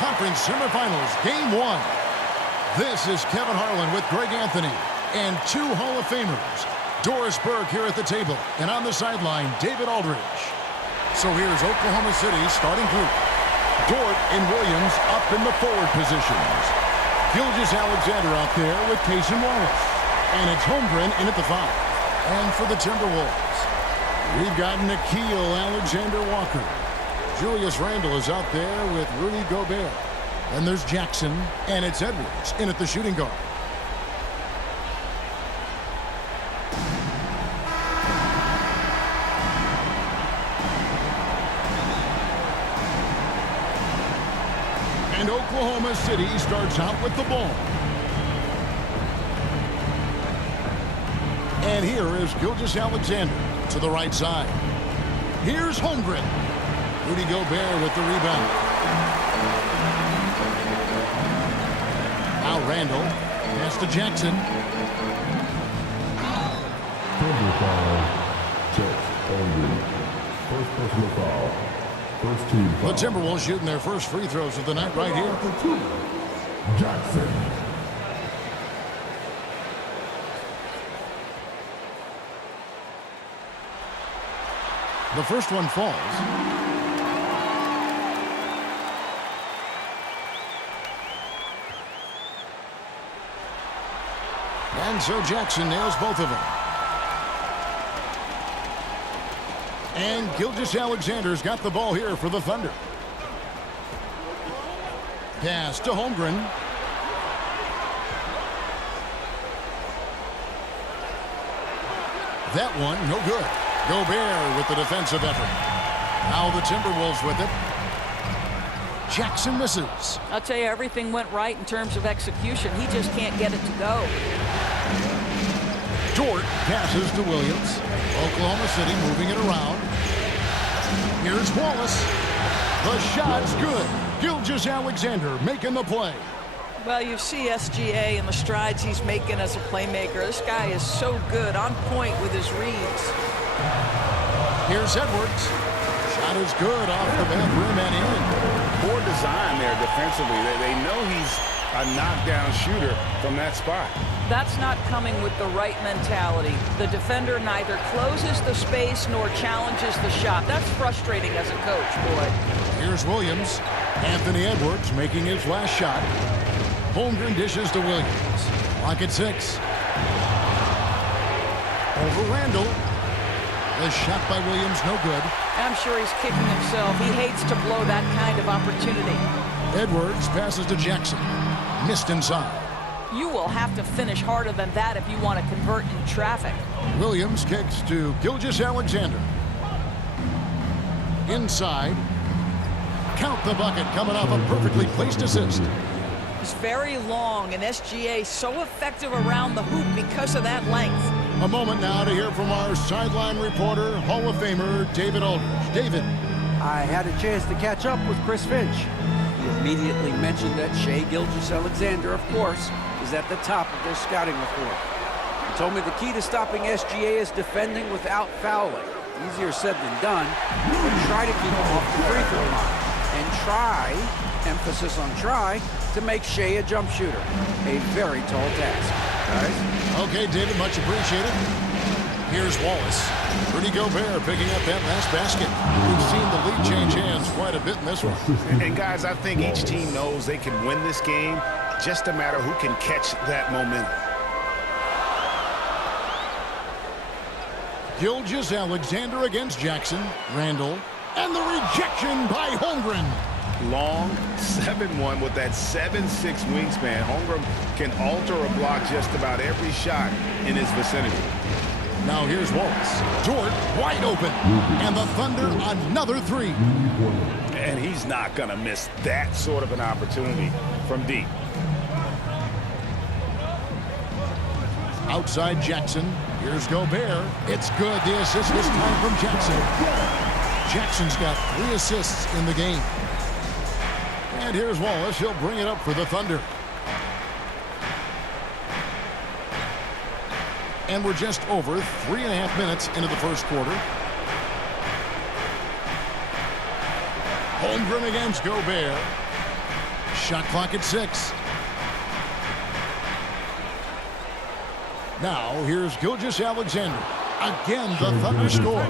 Conference Semifinals, Game 1. This is Kevin Harlan with Greg Anthony and two Hall of Famers. Doris Burke here at the table, and on the sideline, David Aldridge. So here's Oklahoma City's starting group. Dort and Williams up in the forward positions. Gilgeous-Alexander out there with Cason Wallace. And it's Holmgren in at the 5. And for the Timberwolves, we've got Nickeil Alexander-Walker. Julius Randle is out there with Rudy Gobert. And there's Jackson, and it's Edwards in at the shooting guard. And Oklahoma City starts out with the ball. And here is Gilgeous-Alexander to the right side. Here's Holmgren. Rudy Gobert with the rebound. Now Randle. Pass to Jackson. First personal foul. First team foul. The Timberwolves shooting their first free throws of the night right here. Jackson. The first one falls. And so Jackson nails both of them. And Gilgeous-Alexander's got the ball here for the Thunder. Pass to Holmgren. That one, no good. Gobert with the defensive effort. Now the Timberwolves with it. Jackson misses. I'll tell you, everything went right in terms of execution. He just can't get it to go. Dort passes to Williams. Oklahoma City moving it around. Here's Wallace. The shot's good. Gilgeous-Alexander making the play. Well, you see SGA and the strides he's making as a playmaker. This guy is so good, on point with his reads. Here's Edwards. Shot is good off the back rim and in. Poor design there defensively. They know he's a knockdown shooter from that spot. That's not coming with the right mentality. The defender neither closes the space nor challenges the shot. That's frustrating as a coach, boy. Here's Williams. Anthony Edwards making his last shot. Holmgren dishes to Williams. Clock at 6. Over Randle. The shot by Williams, no good. I'm sure he's kicking himself. He hates to blow that kind of opportunity. Edwards passes to Jackson. Missed inside. You will have to finish harder than that if you want to convert in traffic. Williams kicks to Gilgeous-Alexander. Inside. Count the bucket coming off a perfectly placed assist. He's very long, and SGA so effective around the hoop because of that length. A moment now to hear from our sideline reporter, Hall of Famer, David Aldridge. David. I had a chance to catch up with Chris Finch. He immediately mentioned that Shai Gilgeous-Alexander, of course, is at the top of their scouting report. He told me the key to stopping SGA is defending without fouling. Easier said than done, but try to keep him off the free throw line. And try, emphasis on try, to make Shai a jump shooter. A very tall task, guys. Okay, David, much appreciated. Here's Wallace. Rudy Gobert picking up that last basket. We've seen the lead change hands quite a bit in this one. And guys, I think each team knows they can win this game. Just a matter who can catch that momentum. Gilgeous-Alexander against Jackson. Randle. And the rejection by Holmgren. Long, 7'1" with that 7'6" wingspan. Holmgren can alter or block just about every shot in his vicinity. Now here's Wallace. Dort wide open. And the Thunder another 3. And he's not going to miss that sort of an opportunity from deep. Outside Jackson. Here's Gobert. It's good. The assist this time from Jackson. Jackson's got 3 assists in the game. And here's Wallace. He'll bring it up for the Thunder. And we're just over 3.5 minutes into the first quarter. Holmgren against Gobert. Shot clock at 6. Now here's Gilgeous-Alexander. Again, the Thunder score.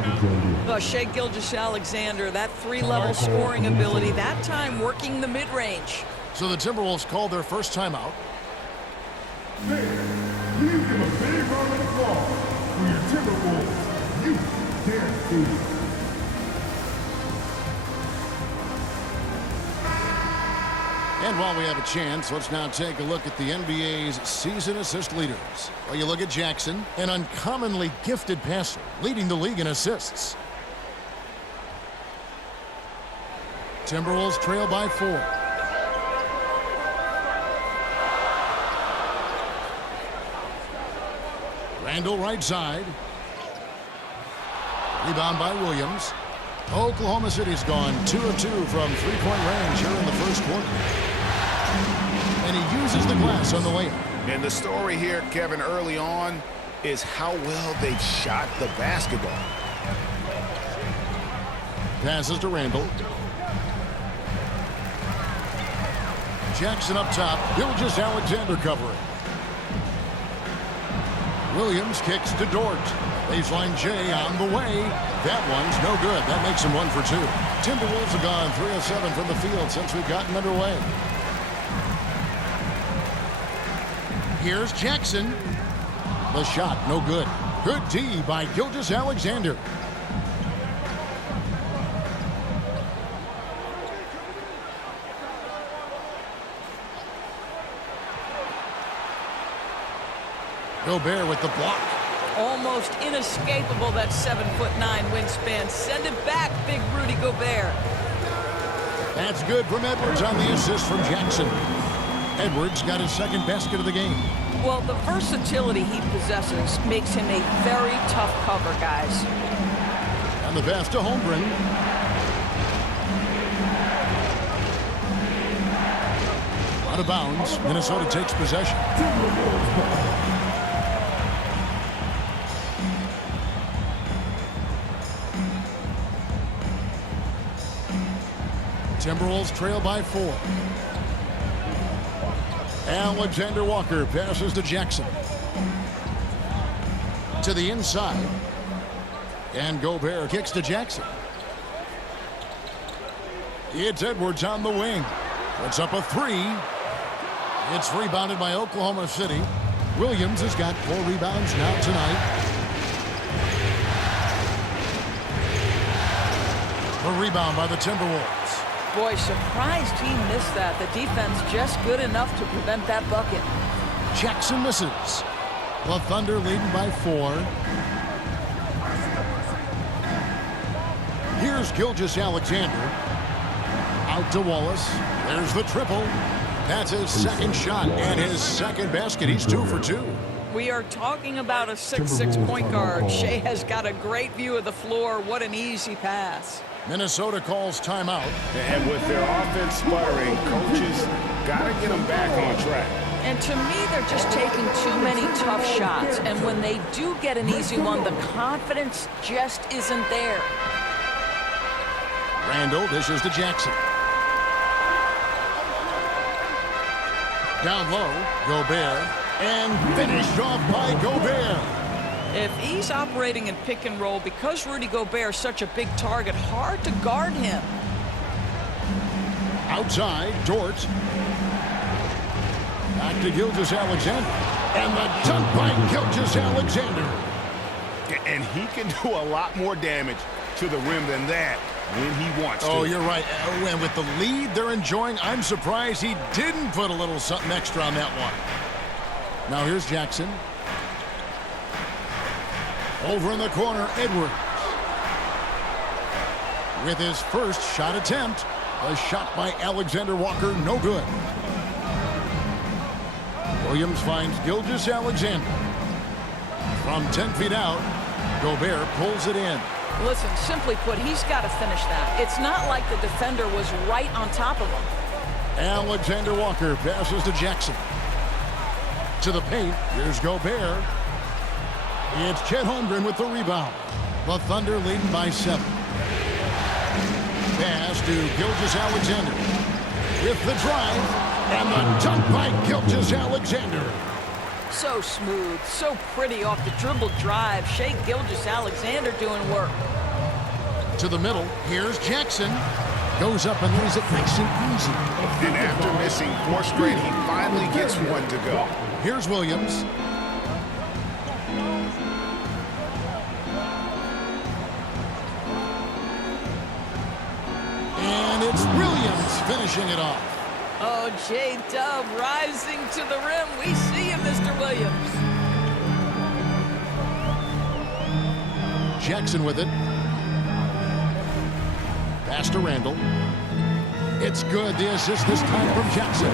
Shai Gilgeous-Alexander, that three-level scoring ability, that time working the mid-range. So the Timberwolves called their first timeout. Please give a big round of applause for your Timberwolves. You dance team. And while we have a chance, let's now take a look at the NBA's season assist leaders. Well, you look at Jackson, an uncommonly gifted passer, leading the league in assists. Timberwolves trail by 4. Randall right side. Rebound by Williams. Oklahoma City's gone 2 of 2 from three-point range here in the first quarter. And he uses the glass on the layup. And the story here, Kevin, early on is how well they've shot the basketball. Passes to Randall. Jackson up top. Gilgeous-Alexander covering. Williams kicks to Dort. Baseline J on the way. That one's no good. That makes him 1 for 2. Timberwolves have gone 3 of 7 from the field since we've gotten underway. Here's Jackson. The shot, no good. Good D by Gilgeous-Alexander. Gobert with the block. Almost inescapable, that 7'9" wingspan. Send it back, big Rudy Gobert. That's good from Edwards on the assist from Jackson. Edwards got his second basket of the game. Well, the versatility he possesses makes him a very tough cover, guys. And the pass to Holmgren. Out of bounds. Minnesota takes possession. Timberwolves trail by 4. Alexander Walker passes to Jackson. To the inside. And Gobert kicks to Jackson. It's Edwards on the wing. Puts up a 3. It's rebounded by Oklahoma City. Williams has got 4 rebounds now tonight. The rebound by the Timberwolves. Boy, surprised he missed that. The defense just good enough to prevent that bucket. Jackson misses. The Thunder leading by 4. Here's Gilgeous-Alexander. Out to Wallace. There's the triple. That's his second shot and his second basket. He's 2 for 2. We are talking about a 6'6" point guard. Shai has got a great view of the floor. What an easy pass. Minnesota calls timeout. And with their offense sputtering, coaches got to get them back on track. And to me, they're just taking too many tough shots. And when they do get an easy one, the confidence just isn't there. Randall dishes to Jackson. Down low, Gobert. And finished off by Gobert. If he's operating in pick and roll, because Rudy Gobert is such a big target, hard to guard him. Outside, Dort. Back to Gilgeous-Alexander. And the dunk by Gilgeous-Alexander. And he can do a lot more damage to the rim than that when he wants to. Oh, you're right. And with the lead they're enjoying, I'm surprised he didn't put a little something extra on that one. Now here's Jackson. Over in the corner, Edwards. With his first shot attempt. A shot by Alexander Walker, no good. Williams finds Gilgeous-Alexander. From 10 feet out, Gobert pulls it in. Listen, simply put, he's got to finish that. It's not like the defender was right on top of him. Alexander Walker passes to Jackson. To the paint, here's Gobert. It's Chet Holmgren with the rebound. The Thunder leading by 7. Pass to Gilgeous-Alexander. with the drive. And the dunk by Gilgeous-Alexander. So smooth, so pretty off the dribble drive. Shai Gilgeous-Alexander doing work. To the middle, here's Jackson. Goes up and lays it nice and easy. And after missing 4 straight, he finally gets one to go. Here's Williams. And it's Williams finishing it off. Oh, J-Dub rising to the rim. We see you, Mr. Williams. Jackson with it. Pass to Randall. It's good. The assist this time from Jackson.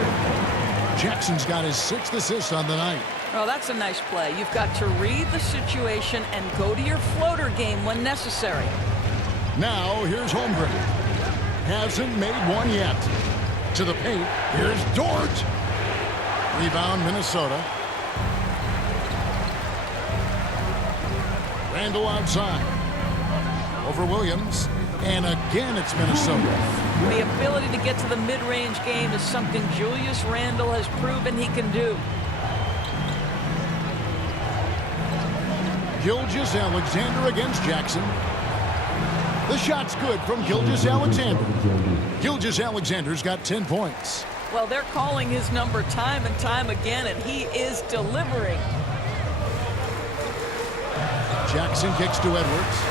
Jackson's got his 6th assist on the night. Oh, that's a nice play. You've got to read the situation and go to your floater game when necessary. Now, here's Holmgren. Hasn't made one yet. To the paint. Here's Dort. Rebound, Minnesota. Randall outside. Over Williams. And again, it's Minnesota. The ability to get to the mid-range game is something Julius Randle has proven he can do. Gilgeous-Alexander against Jackson. The shot's good from Gilgeous-Alexander. Gilgeous-Alexander's got 10 points. Well, they're calling his number time and time again, and he is delivering. Jackson kicks to Edwards.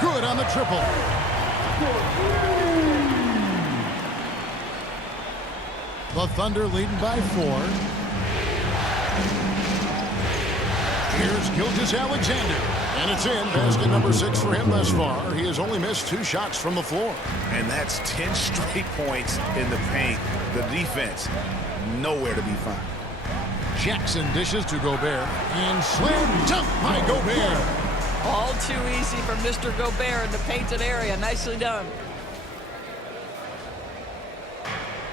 Good on the triple. The Thunder leading by 4. Here's Gilgeous-Alexander. And it's in. Basket number 6 for him thus far. He has only missed 2 shots from the floor. And that's 10 straight points in the paint. The defense, nowhere to be found. Jackson dishes to Gobert. And slam dunk by Gobert. All too easy for Mr. Gobert in the painted area. Nicely done.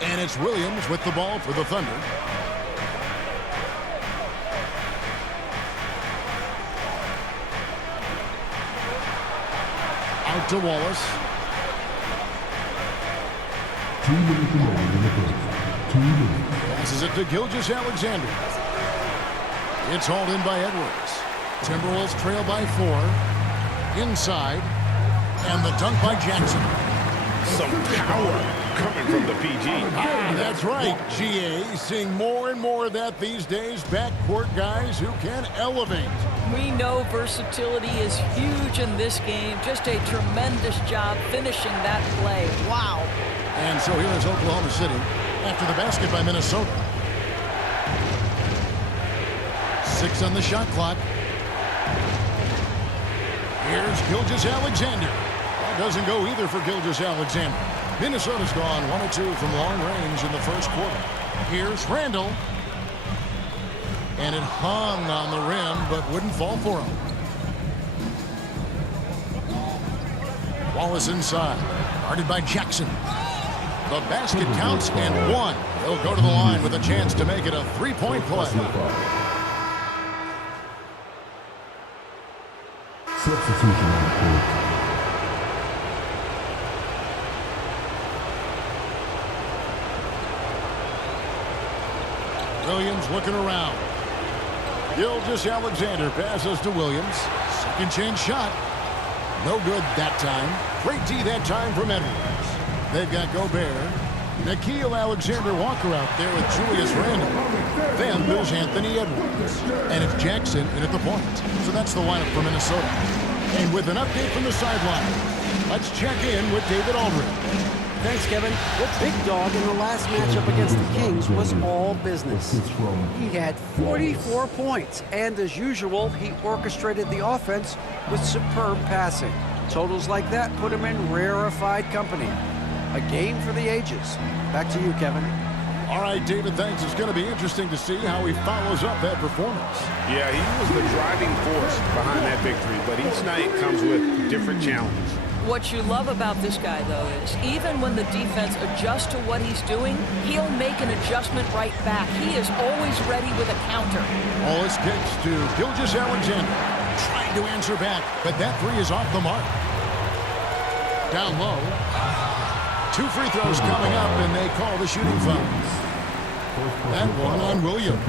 And it's Williams with the ball for the Thunder. Out to Wallace. 2 minutes remaining in the first. 2 minutes. Passes it to Gilgeous-Alexander. It's hauled in by Edwards. Timberwolves trail by 4. Inside. And the dunk by Jackson. Some power coming from the PG. That's right, GA. Seeing more and more of that these days. Backcourt guys who can elevate. We know versatility is huge in this game. Just a tremendous job finishing that play. Wow. And so here is Oklahoma City after the basket by Minnesota. 6 on the shot clock. Here's Gilgeous-Alexander. That doesn't go either for Gilgeous-Alexander. Minnesota's gone 1 of 2 from long range in the first quarter. Here's Randall. And it hung on the rim, but wouldn't fall for him. Wallace inside. Guarded by Jackson. The basket counts and 1. He'll go to the line with a chance to make it a 3-point play. Substitution on the court. Williams looking around. Gilgeous-Alexander passes to Williams. Second chance shot. No good that time. Great D that time from Edwards. They've got Gobert. Nickeil Alexander-Walker out there with Julius Randle. Then there's Anthony Edwards. And it's Jackson in at the point. So that's the lineup for Minnesota. And with an update from the sideline, let's check in with David Aldridge. Thanks, Kevin. The big dog in the last matchup against the Kings was all business. He had 44 points, and as usual, he orchestrated the offense with superb passing. Totals like that put him in rarefied company. A game for the ages. Back to you, Kevin. All right, David, thanks. It's going to be interesting to see how he follows up that performance. Yeah, he was the driving force behind that victory, but each night comes with different challenges. What you love about this guy, though, is even when the defense adjusts to what he's doing, he'll make an adjustment right back. He is always ready with a counter. Wallace kicks to Gilgeous-Alexander. Trying to answer back, but that 3 is off the mark. Down low. 2 free throws coming up, and they call the shooting foul. That one on Williams.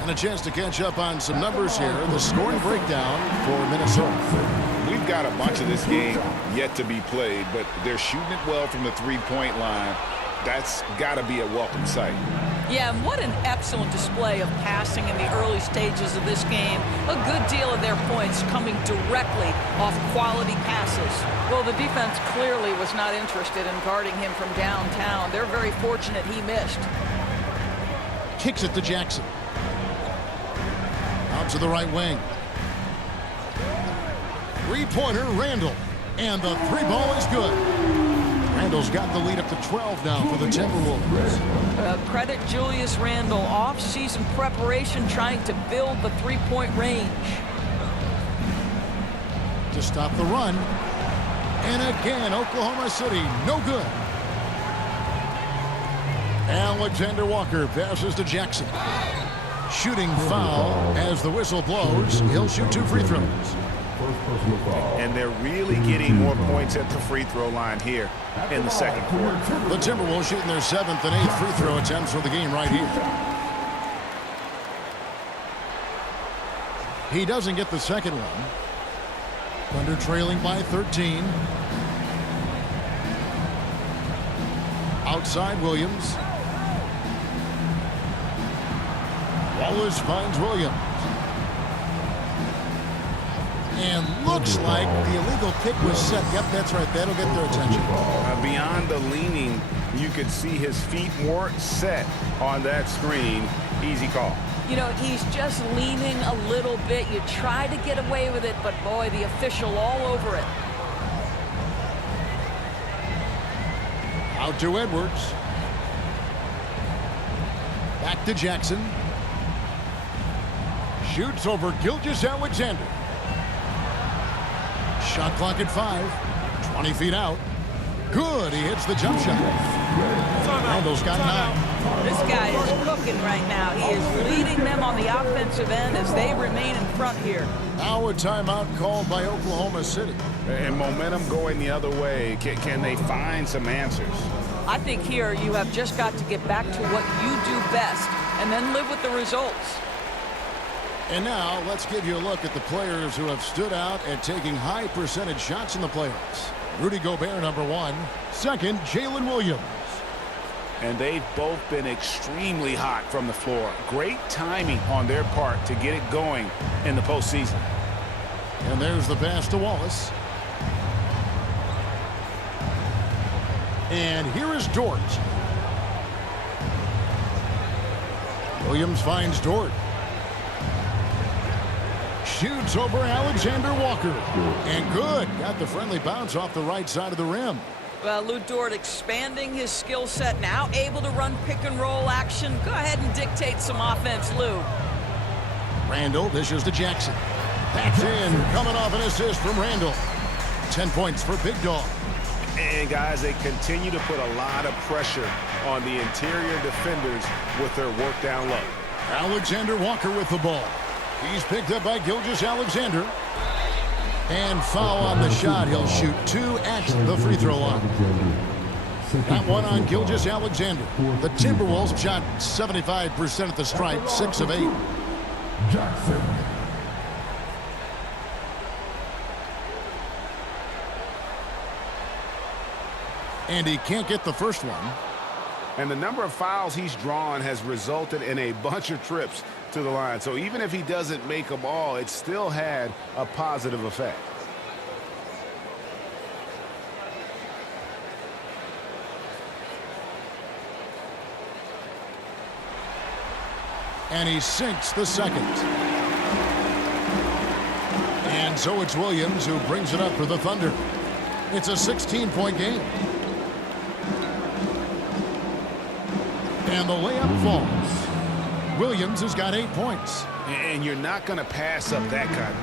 And a chance to catch up on some numbers here. The scoring breakdown for Minnesota. We've got a bunch of this game yet to be played, but they're shooting it well from the three-point line. That's got to be a welcome sight. Yeah, and what an excellent display of passing in the early stages of this game. A good deal of their points coming directly off quality passes. Well, the defense clearly was not interested in guarding him from downtown. They're very fortunate he missed. Kicks it to Jackson. Out to the right wing. Three-pointer, Randall. And the three ball is good. Randall's got the lead up to 12 now for the Timberwolves. Credit Julius Randle. Off-season preparation trying to build the three-point range. To stop the run. And again, Oklahoma City, no good. Alexander Walker passes to Jackson. Shooting foul as the whistle blows. He'll shoot 2 free throws. And they're really getting more points at the free throw line here in the second quarter. The Timberwolves shooting their 7th and 8th free throw attempts for the game right here. He doesn't get the second one. Thunder trailing by 13. Outside Williams. Wallace finds Williams. And looks like the illegal kick was set. Yep, that's right. That'll get their attention. Beyond the leaning, you could see his feet more set on that screen. Easy call. You know, he's just leaning a little bit. You try to get away with it, but boy, the official all over it. Out to Edwards. Back to Jackson. Shoots over Gilgeous-Alexander. Shot clock at 5. 20 feet out. Good. He hits the jump shot. Randall's got 9. This guy is cooking right now. He is leading them on the offensive end as they remain in front here. Now a timeout called by Oklahoma City. And momentum going the other way. Can they find some answers? I think here you have just got to get back to what you do best and then live with the results. And now let's give you a look at the players who have stood out at taking high percentage shots in the playoffs. Rudy Gobert, number 1. Second, Jalen Williams. And they've both been extremely hot from the floor. Great timing on their part to get it going in the postseason. And there's the pass to Wallace. And here is Dort. Williams finds Dort. Shoots over Alexander Walker. And good. Got the friendly bounce off the right side of the rim. Well, Lou Dort expanding his skill set, now able to run pick and roll action. Go ahead and dictate some offense, Lou. Randall dishes to Jackson. That's in. Coming off an assist from Randall. 10 points for Big Dog. And guys, they continue to put a lot of pressure on the interior defenders with their work down low. Alexander Walker with the ball. He's picked up by Gilgeous-Alexander. And foul on the shot. He'll shoot 2 at the free throw line. That one on Gilgeous-Alexander. The Timberwolves shot 75% at the stripe, 6 of 8. Jackson. And he can't get the first one. And the number of fouls he's drawn has resulted in a bunch of trips to the line. So even if he doesn't make them all, it still had a positive effect. And he sinks the second. And so it's Williams who brings it up for the Thunder. It's a 16-point game. And the layup falls. Williams has got 8 points. And you're not going to pass up that kind of.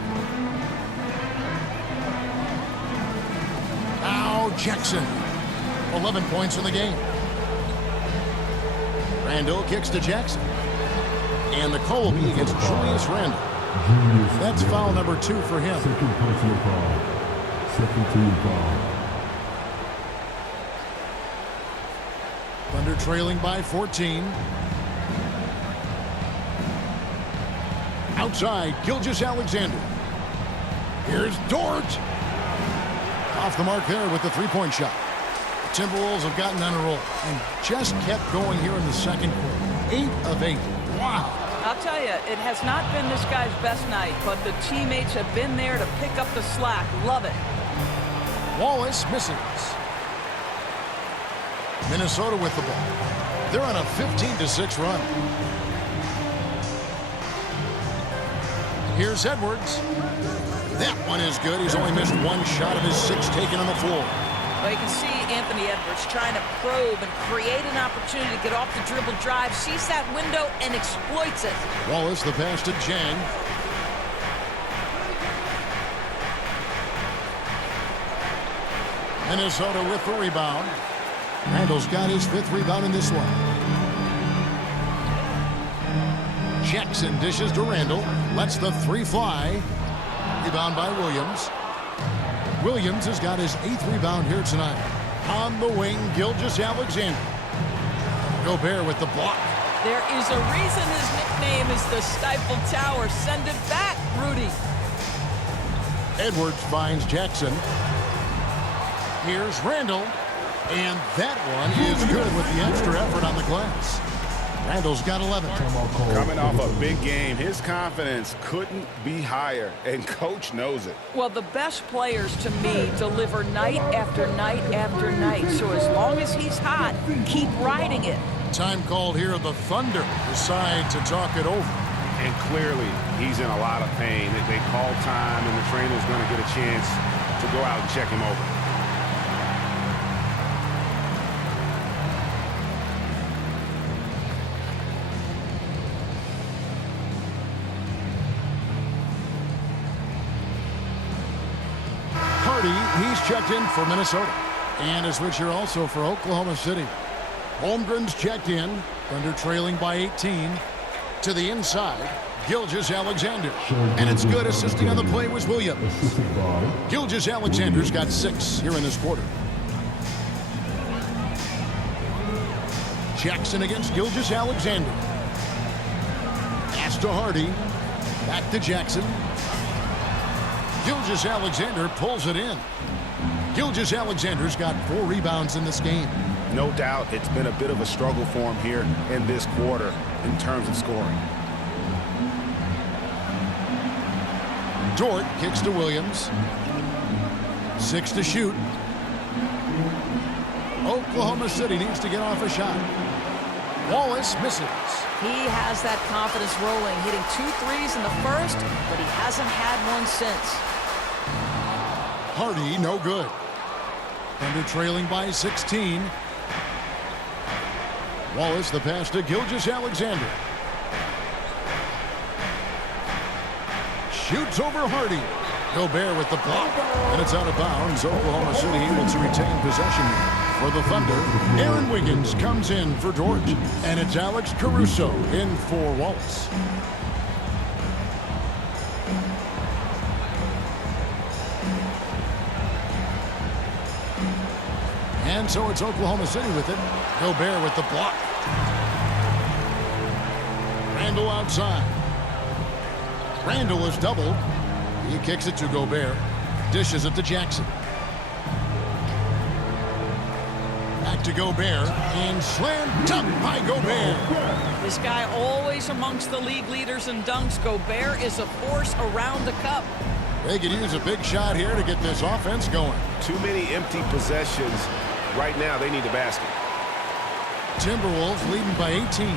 Now Jackson. 11 points in the game. Randall kicks to Jackson. And the call will be against Julius Randall. That's foul number 2 for him. Second personal foul. Second team foul. Thunder trailing by 14. Outside, Gilgeous-Alexander. Here's Dort. Off the mark there with the three-point shot. The Timberwolves have gotten on a roll and just kept going here in the second quarter. 8 of 8. Wow. I'll tell you, it has not been this guy's best night, but the teammates have been there to pick up the slack. Love it. Wallace misses. Minnesota with the ball. They're on a 15-6 run. Here's Edwards. That one is good. He's only missed one shot of his 6 taken on the floor. Well, you can see Anthony Edwards trying to probe and create an opportunity to get off the dribble drive, sees that window, and exploits it. Wallace, the pass to Jang. Minnesota with the rebound. Randall's got his 5th rebound in this one. Jackson dishes to Randall. Lets the 3 fly. Rebound by Williams. Williams has got his 8th rebound here tonight. On the wing, Gilgeous-Alexander. Gobert with the block. There is a reason his nickname is the Stifle Tower. Send it back, Rudy. Edwards finds Jackson. Here's Randall. And that one is good with the extra effort on the glass. Randall's got 11. Coming off a big game, his confidence couldn't be higher, and coach knows it. Well, the best players to me deliver night after night after night. So as long as he's hot, keep riding it. Time called here. The Thunder decide to talk it over. And clearly, he's in a lot of pain. They call time, and the trainer's going to get a chance to go out and check him over. He's checked in for Minnesota. And a switch here also for Oklahoma City. Holmgren's checked in. Thunder trailing by 18. To the inside, Gilgeous-Alexander. And it's good. Assisting on the play was Williams. Gilgeous-Alexander's got 6 here in this quarter. Jackson against Gilgeous-Alexander. Pass to Hardy. Back to Jackson. Gilgeous-Alexander pulls it in. Gilgeous-Alexander's got 4 rebounds in this game. No doubt it's been a bit of a struggle for him here in this quarter in terms of scoring. Dort kicks to Williams. 6 to shoot. Oklahoma City needs to get off a shot. Wallace misses. He has that confidence rolling, hitting 2 threes in the first, but he hasn't had one since. Hardy, no good. Thunder trailing by 16. Wallace, the pass to Gilgeous-Alexander. Shoots over Hardy. Gobert with the block. And it's out of bounds. Oklahoma City able to retain possession for the Thunder. Aaron Wiggins comes in for Dort. And it's Alex Caruso in for Wallace. And so it's Oklahoma City with it. Gobert with the block. Randall outside. Randall is doubled. He kicks it to Gobert. Dishes it to Jackson. Back to Gobert. And slam dunk by Gobert. This guy always amongst the league leaders in dunks. Gobert is a force around the cup. They could use a big shot here to get this offense going. Too many empty possessions. Right now, they need the basket. Timberwolves leading by 18.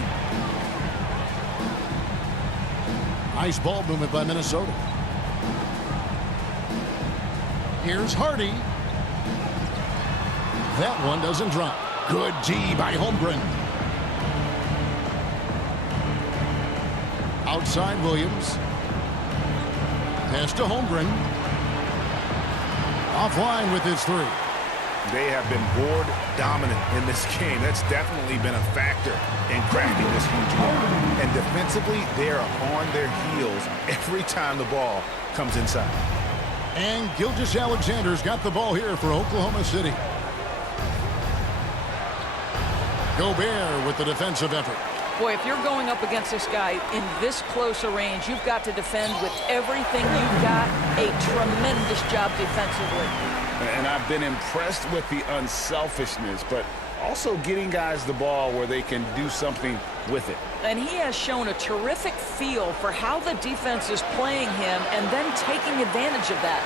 Nice ball movement by Minnesota. Here's Hardy. That one doesn't drop. Good D by Holmgren. Outside Williams. Pass to Holmgren. Offline with his 3. They have been board dominant in this game. That's definitely been a factor in cracking this huge run. And defensively, they are on their heels every time the ball comes inside. And Gilgeous-Alexander's got the ball here for Oklahoma City. Gobert with the defensive effort. Boy, if you're going up against this guy in this close a range, you've got to defend with everything you've got. A tremendous job defensively. And I've been impressed with the unselfishness, but also getting guys the ball where they can do something with it. And he has shown a terrific feel for how the defense is playing him and then taking advantage of that.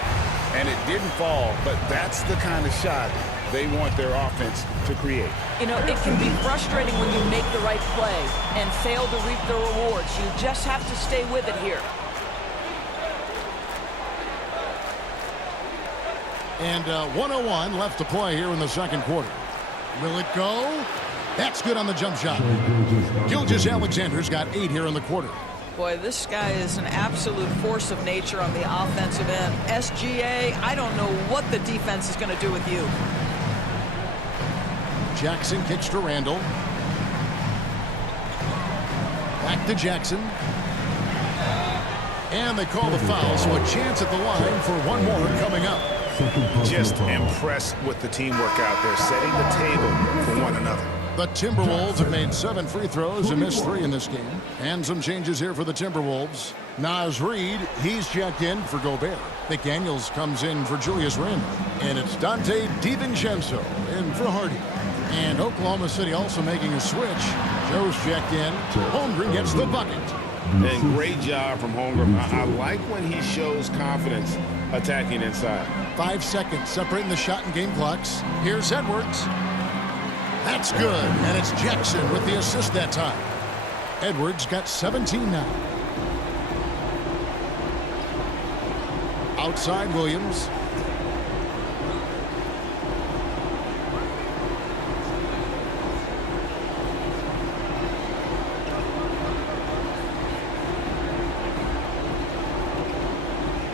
And it didn't fall, but that's the kind of shot they want their offense to create. You know, it can be frustrating when you make the right play and fail to reap the rewards. You just have to stay with it here. And 1:01 left to play here in the second quarter. Will it go? That's good on the jump shot. Gilgeous-Alexander's got 8 here in the quarter. Boy, this guy is an absolute force of nature on the offensive end. SGA, I don't know what the defense is going to do with you. Jackson kicks to Randall. Back to Jackson. And they call the foul, so a chance at the line for one more coming up. Just impressed with the teamwork out there, setting the table for one another. The Timberwolves have made 7 free throws and missed 3 in this game. And some changes here for the Timberwolves. Naz Reid, he's checked in for Gobert. McDaniels comes in for Julius Randle. And it's Dante DiVincenzo in for Hardy. And Oklahoma City also making a switch. Joe's checked in. Holmgren gets the bucket. And great job from Holmgren. I like when he shows confidence attacking inside. 5 seconds separating the shot and game clocks. Here's Edwards. That's good, and it's Jackson with the assist that time. Edwards got 17 now. Outside Williams.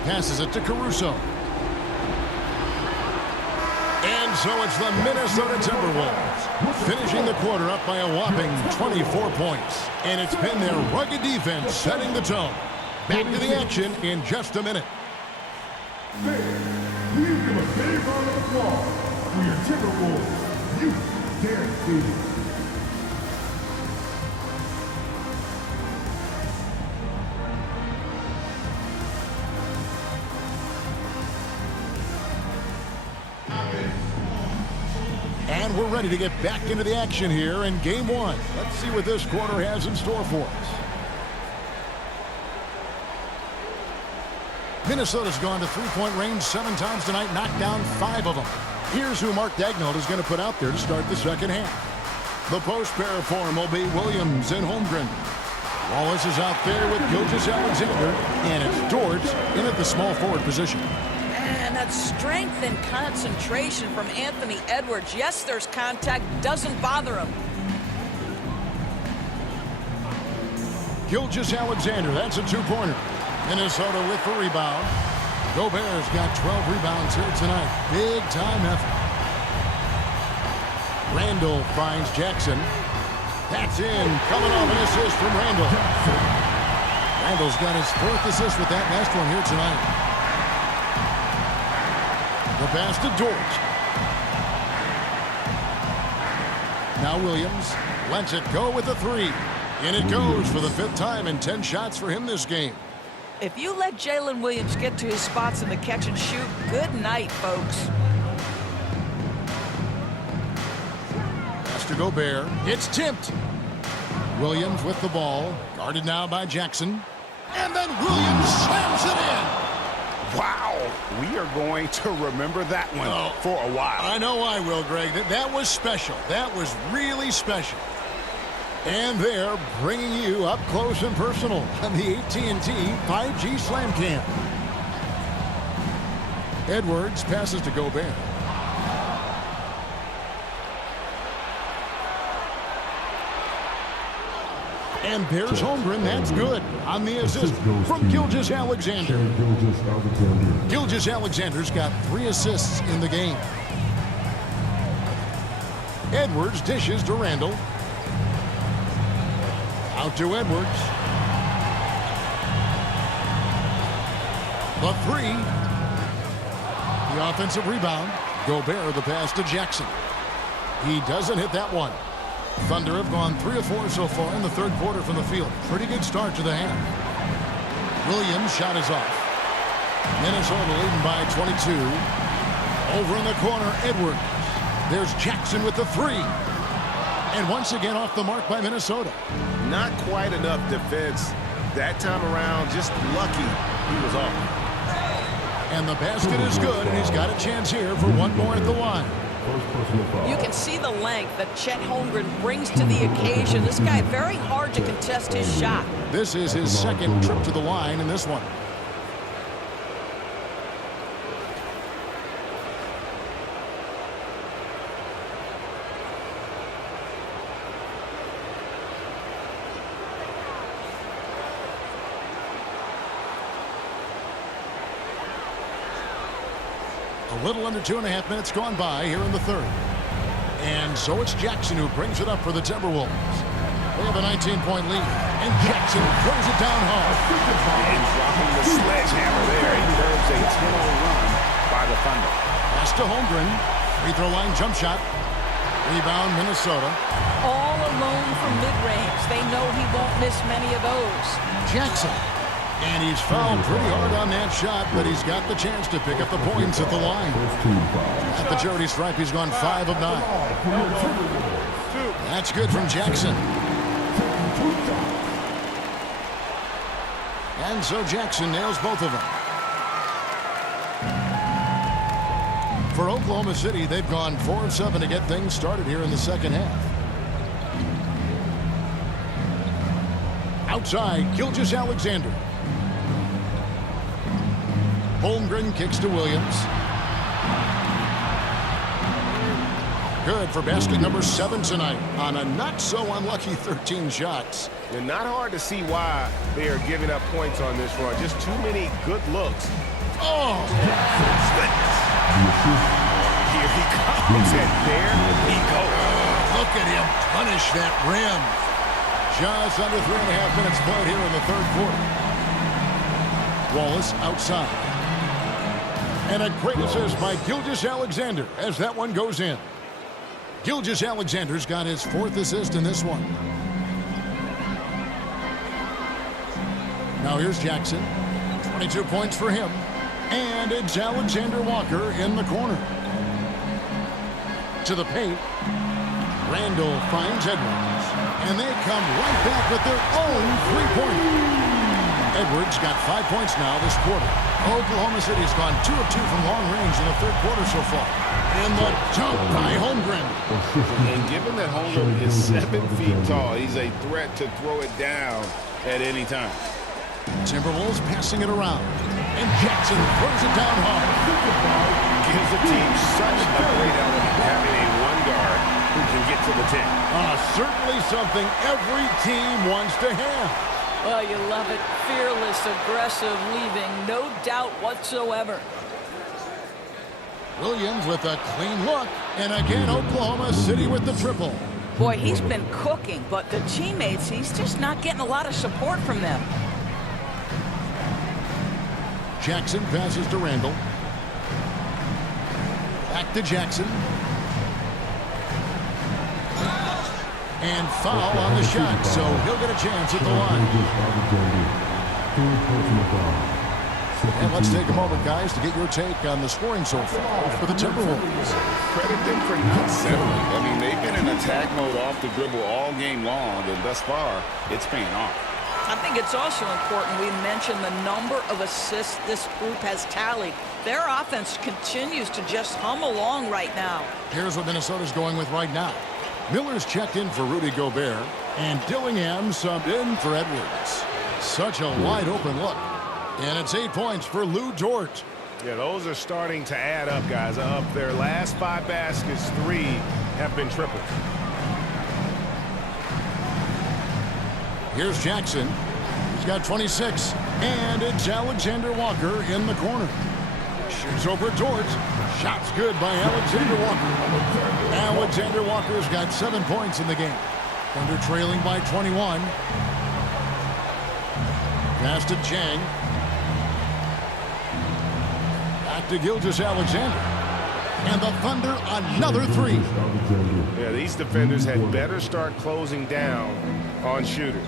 Passes it to Caruso. And so it's the Minnesota Timberwolves, finishing the quarter up by a whopping 24 points. And it's been their rugged defense setting the tone. Back to the action in just a minute. Fans, please give a big round of applause for your Timberwolves. You dare see. And we're ready to get back into the action here in game 1. Let's see what this quarter has in store for us. Minnesota's gone to three-point range 7 times tonight, knocked down 5 of them. Here's who Mark Daigneault is going to put out there to start the second half. The post pair form will be Williams and Holmgren. Wallace is out there with Gilgeous-Alexander, and it's Dort in at the small forward position. And that strength and concentration from Anthony Edwards. Yes, there's contact, doesn't bother him. Gilgeous-Alexander, that's a 2-pointer. Minnesota with the rebound. Gobert's got 12 rebounds here tonight. Big time effort. Randall finds Jackson. That's in. Coming off an assist from Randall. Randall's got his 4th assist with that last one here tonight. The pass to Dort. Now Williams lets it go with a 3. And it goes for the 5th time and 10 shots for him this game. If you let Jalen Williams get to his spots in the catch and shoot, good night, folks. Pass to Gobert. It's tipped. Williams with the ball. Guarded now by Jackson. And then Williams slams it in. Wow, we are going to remember that one for a while. I know I will, Greg. That was special. That was really special. And they're bringing you up close and personal on the AT&T 5G Slam Cam. Edwards passes to Gobert. And there's Holmgren. That's good on the assist from Gilgeous-Alexander. Gilgeous-Alexander's got 3 assists in the game. Edwards dishes to Randall. Out to Edwards. The 3. The offensive rebound. Gobert the pass to Jackson. He doesn't hit that one. Thunder have gone 3 of 4 so far in the third quarter from the field. Pretty good start to the half. Williams' shot is off. Minnesota leading by 22. Over in the corner, Edwards. There's Jackson with the three. And once again off the mark by Minnesota. Not quite enough defense that time around. Just lucky he was off. And the basket is good, and he's got a chance here for one more at the line. You can see the length that Chet Holmgren brings to the occasion. This guy, very hard to contest his shot. This is his second trip to the line in this one. A little under 2.5 minutes gone by here in the third. And so it's Jackson who brings it up for the Timberwolves. They have a 19-point lead. And Jackson throws it down hard. And dropping the sledgehammer there. He curves a 10-0 run by the Thunder. Pass to Holmgren. Free throw line jump shot. Rebound Minnesota. All alone from mid-range. They know he won't miss many of those. Jackson. And he's fouled pretty hard on that shot, but he's got the chance to pick up the points at the line. At the charity stripe, he's gone 5 of 9. That's good from Jackson. And so Jackson nails both of them. For Oklahoma City, they've gone 4 of 7 to get things started here in the second half. Outside, Gilgeous-Alexander. Holmgren kicks to Williams. Good for basket number 7 tonight on a not-so-unlucky 13 shots. And not hard to see why they are giving up points on this run. Just too many good looks. Oh! Goodness. Here he comes, and there he goes. Look at him punish that rim. Just under 3.5 minutes played here in the third quarter. Wallace outside. And a great assist by Gilgeous-Alexander as that one goes in. Gilgeous-Alexander's got his 4th assist in this one. Now here's Jackson. 22 points for him. And it's Alexander Walker in the corner. To the paint. Randall finds Edwards. And they come right back with their own three-pointer. Edwards got 5 points now this quarter. Oklahoma City's gone 2 of 2 from long range in the third quarter so far. And the dunk by Holmgren. And given that Holmgren is 7 feet tall, he's a threat to throw it down at any time. Timberwolves passing it around. And Jackson throws it down hard. Gives the team such a great element having a one guard who can get to the 10. Certainly something every team wants to have. Well, you love it. Fearless, aggressive, leaving no doubt whatsoever. Williams with a clean look. And again, Oklahoma City with the triple. Boy, he's been cooking, but the teammates, he's just not getting a lot of support from them. Jackson passes to Randall. Back to Jackson. And foul on the shot, so he'll get a chance at the line. And let's take a moment, guys, to get your take on the scoring so far for the Timberwolves. Credit them for not settling. I mean, they've been in attack mode off the dribble all game long, and thus far, it's paying off. I think it's also important we mention the number of assists this group has tallied. Their offense continues to just hum along right now. Here's what Minnesota's going with right now. Miller's checked in for Rudy Gobert, and Dillingham subbed in for Edwards. Such a wide-open look. And it's 8 points for Lou Dort. Yeah, those are starting to add up, guys. Up their last 5 baskets, 3 have been tripled. Here's Jackson. He's got 26. And it's Alexander Walker in the corner. Shoots over Dort. Shot's good by Alexander Walker. Alexander Walker's got 7 points in the game. Thunder trailing by 21. Pass to Chang. Back to Gilgeous-Alexander. And the Thunder another three. Yeah, these defenders had better start closing down on shooters.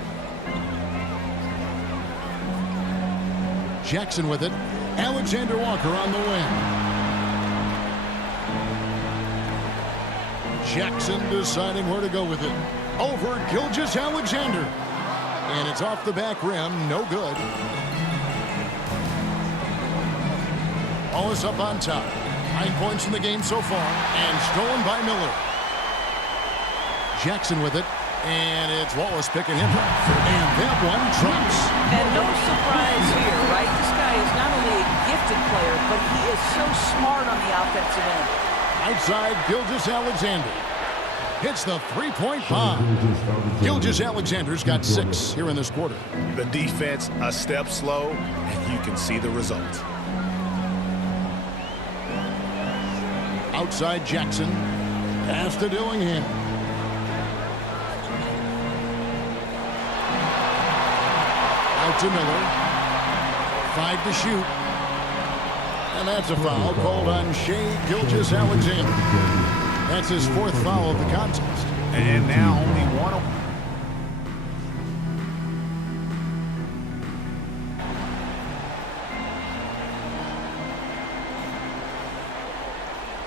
Jackson with it. Alexander Walker on the wing. Jackson deciding where to go with it. Over Gilgeous-Alexander. And it's off the back rim. No good. Ball is up on top. 9 points in the game so far. And stolen by Miller. Jackson with it. And it's Wallace picking him up. And that one drops. And no surprise here, right? This guy is not only a gifted player, but he is so smart on the offensive end. Outside, Gilgeous-Alexander hits the three-point bomb. Gilgeous-Alexander's got 6 here in this quarter. The defense a step slow, and you can see the result. Outside Jackson. Pass to Dillingham. Out to Miller. 5 to shoot. And that's a foul called on Shai Gilgeous-Alexander. That's his 4th foul of the contest. And now only one.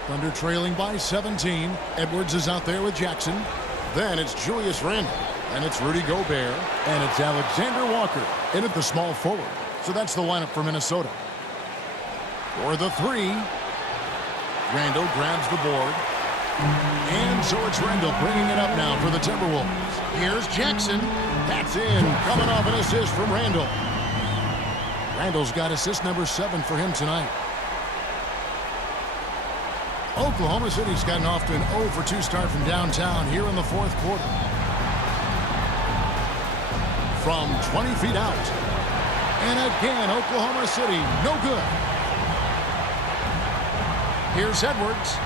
Thunder trailing by 17. Edwards is out there with Jackson. Then it's Julius Randle. And it's Rudy Gobert. And it's Alexander Walker in at the small forward. So that's the lineup for Minnesota. For the 3. Randle grabs the board. And so it's Randle bringing it up now for the Timberwolves. Here's Jackson. That's in. Coming off an assist from Randle. Randle's got assist number 7 for him tonight. Oklahoma City's gotten off to an 0 for 2 start from downtown here in the 4th quarter. From 20 feet out. And again, Oklahoma City, no good. Here's Edwards.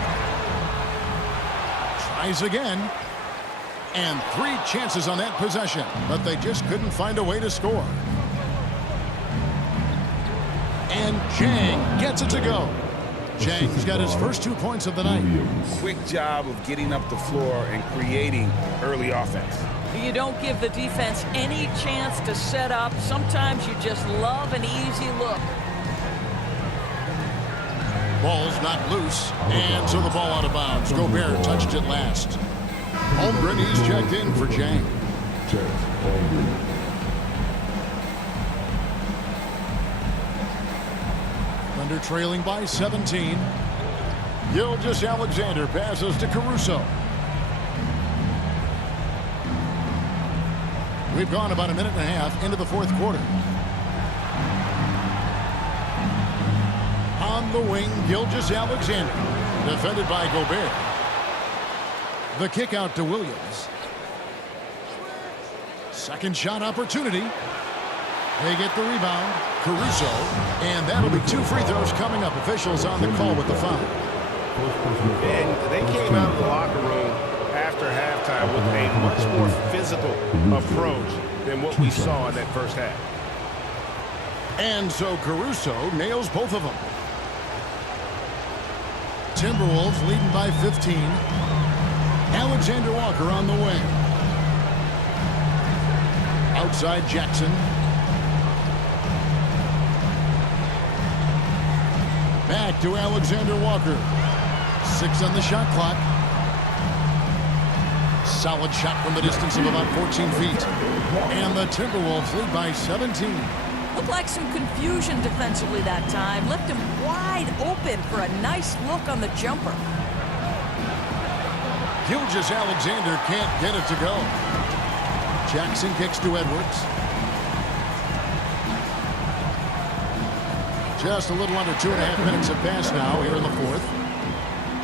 Tries again. And 3 chances on that possession, but they just couldn't find a way to score. And Chang gets it to go. Chang's got his first 2 points of the night. Quick job of getting up the floor and creating early offense. You don't give the defense any chance to set up. Sometimes you just love an easy look. Ball's not loose, and so the ball out of bounds. Gobert touched it last. Holmgren, he's checked in for Chang. Thunder trailing by 17. Gilgeous-Alexander passes to Caruso. We've gone about a minute and a half into the 4th quarter. On the wing, Gilgeous-Alexander, defended by Gobert. The kick out to Williams. Second shot opportunity. They get the rebound. Caruso. And that'll be 2 free throws coming up. Officials on the call with the foul. And they came out of the locker room after halftime with a much more physical approach than what we saw in that first half. And so Caruso nails both of them. Timberwolves leading by 15. Alexander Walker on the wing. Outside Jackson. Back to Alexander Walker. 6 on the shot clock. Solid shot from the distance of about 14 feet. And the Timberwolves lead by 17. Looked like some confusion defensively that time. Left him wide open for a nice look on the jumper. Gilgeous-Alexander can't get it to go. Jackson kicks to Edwards. Just a little under 2.5 minutes have passed now here in the 4th.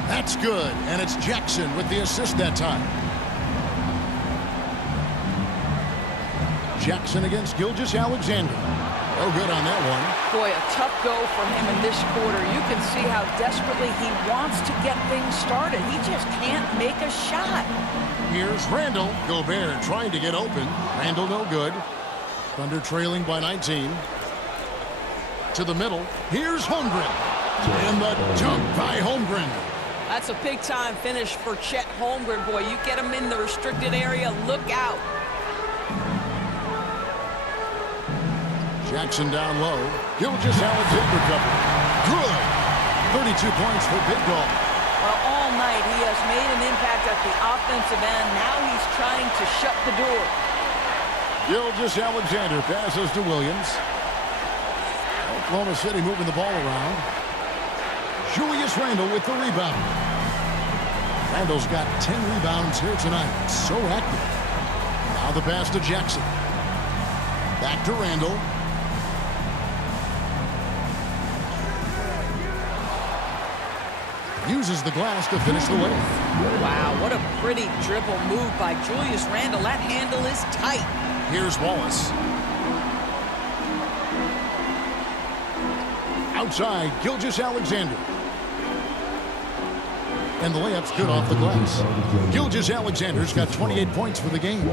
That's good, and it's Jackson with the assist that time. Jackson against Gilgeous-Alexander. No good on that one. Boy, a tough go for him in this quarter. You can see how desperately he wants to get things started. He just can't make a shot. Here's Randle. Gobert trying to get open. Randle no good. Thunder trailing by 19. To the middle. Here's Holmgren. And the dunk by Holmgren. That's a big-time finish for Chet Holmgren. Boy, you get him in the restricted area, look out. Jackson down low. Gilgeous-Alexander covered. Good. 32 points for Big Dog. Well, all night he has made an impact at the offensive end. Now he's trying to shut the door. Gilgeous-Alexander passes to Williams. Oklahoma City moving the ball around. Julius Randle with the rebound. Randle's got 10 rebounds here tonight. So active. Now the pass to Jackson. Back to Randle. Uses the glass to finish the layup. Wow, what a pretty dribble move by Julius Randle. That handle is tight. Here's Wallace. Outside, Gilgeous-Alexander. And the layup's good off the glass. Gilgeous-Alexander's got 28 points for the game.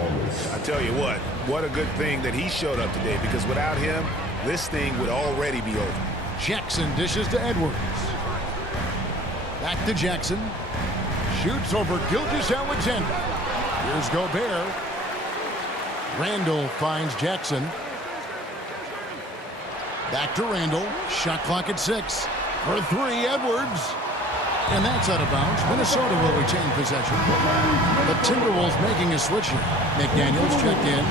I tell you what a good thing that he showed up today, because without him, this thing would already be over. Jackson dishes to Edwards. Back to Jackson. Shoots over Gilgeous-Alexander. Here's Gobert. Randle finds Jackson. Back to Randle. Shot clock at 6. For 3, Edwards. And that's out of bounds. Minnesota will retain possession. The Timberwolves making a switch here. McDaniels checked in.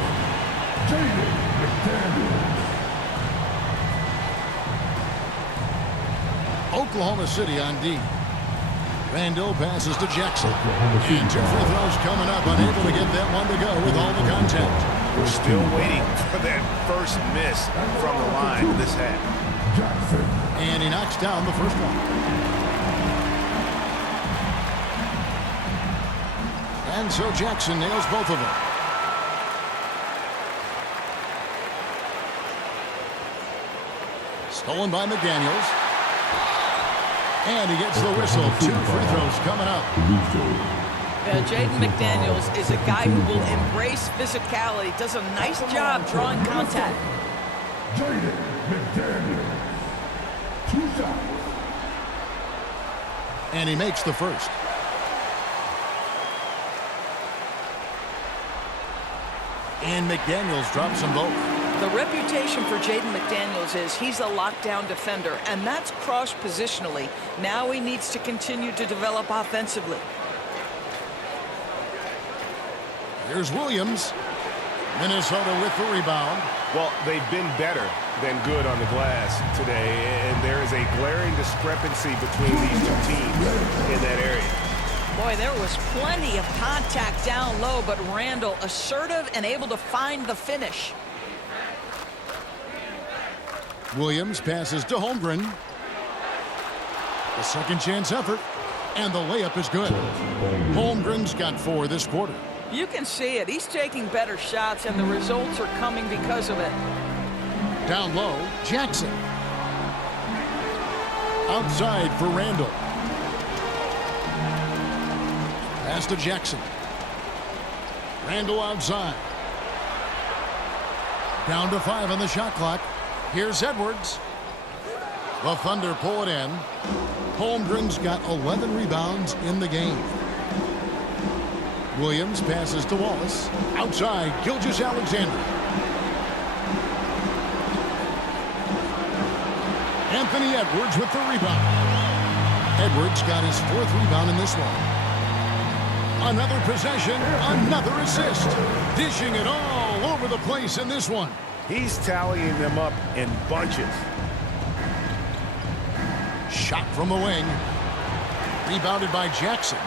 Oklahoma City on D. Randle passes to Jackson. And 2 free throws coming up. Unable to get that one to go with all the contact. We're still waiting for that first miss from the line this half. And he knocks down the first one. And so Jackson nails both of them. Stolen by McDaniels. And he gets the whistle. 2 free throws coming up. Jaden McDaniels is a guy who will embrace physicality. Does a nice job drawing contact. Jaden McDaniels. 2 shots. And he makes the first. And McDaniels drops them both. The reputation for Jaden McDaniels is he's a lockdown defender, and that's cross-positionally. Now he needs to continue to develop offensively. Here's Williams. Minnesota with the rebound. Well, they've been better than good on the glass today, and there is a glaring discrepancy between these two teams in that area. Boy, there was plenty of contact down low, but Randle assertive and able to find the finish. Williams passes to Holmgren. The second chance effort, and the layup is good. Holmgren's got 4 this quarter. You can see it. He's taking better shots, and the results are coming because of it. Down low, Jackson. Outside for Randle. Pass to Jackson. Randle outside. Down to 5 on the shot clock. Here's Edwards. The Thunder pull it in. Holmgren's got 11 rebounds in the game. Williams passes to Wallace. Outside, Gilgeous-Alexander. Anthony Edwards with the rebound. Edwards got his 4th rebound in this one. Another possession, another assist. Dishing it all over the place in this one. He's tallying them up in bunches. Shot from the wing. Rebounded by Jackson.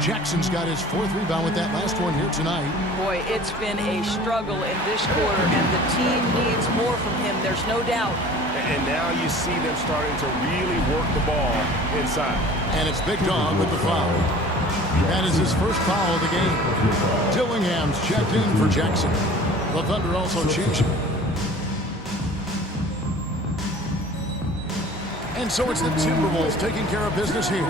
Jackson's got his 4th rebound with that last one here tonight. Boy, it's been a struggle in this quarter, and the team needs more from him. There's no doubt. And now you see them starting to really work the ball inside. And it's Big Dog with the foul. That is his first foul of the game. Dillingham's checked in for Jackson. The Thunder also changed. And so it's the Timberwolves taking care of business here.